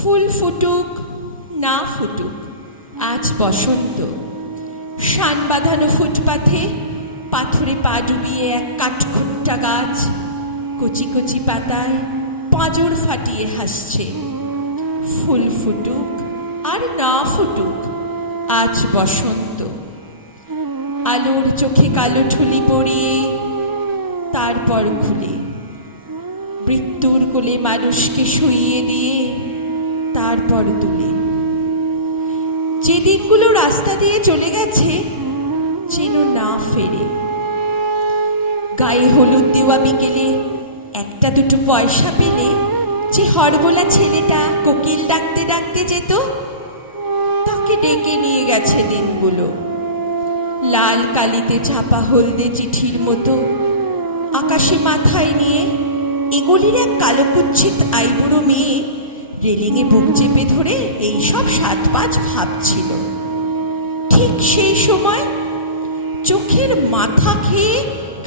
ফুল ফুটুক না ফুটুক, আজ বসন্ত। শান বাঁধানো ফুটপাথে পাথরে পা ডুবিয়ে এক কাঠখুট্টা গাছ কচি কচি পাতায় পাঁজর ফাটিয়ে হাসছে। ফুল ফুটুক আর না ফুটুক, আজ বসন্ত। আলোর চোখে কালো ঠুলি পরিয়ে তারপর খুলে মৃত্যুর কোলে মানুষকে শুইয়ে দিয়ে তারপর তুলে। যে দিনগুলো রাস্তা দিয়ে চলে গেছে যেন না ফেরে। গায়ে হলুদ দেওয়া বিকেলে একটা দুটো পয়সা পেলে যে হরবোলা ছেলেটা কোকিল ডাকতে ডাকতে যেত, তাকে ডেকে নিয়ে গেছে দিনগুলো। লাল কালিতে ছাপা হলদে চিঠির মতো আকাশে মাথায় নিয়ে এগোলির এক কালো কুচ্ছিত আইবুড়ো মেয়ে রেলিংয়ে বুক চেপে ধরে এইসব সাত পাঁচ ভাবছিল। ঠিক সেই সময় চোখের মাথা খেয়ে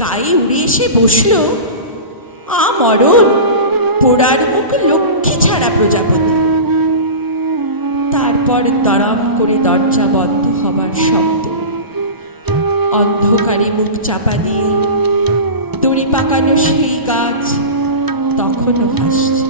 গায়ে উড়ে এসে বসল মরণ, পোড়ার মুখ লক্ষ্মী ছাড়া প্রজাপতি। তারপর দড়াম করে দরজা বন্ধ হবার শব্দ। অন্ধকারে মুখ চাপা দিয়ে দড়ি পাকানো সেই গাছ তখনও হাসছে।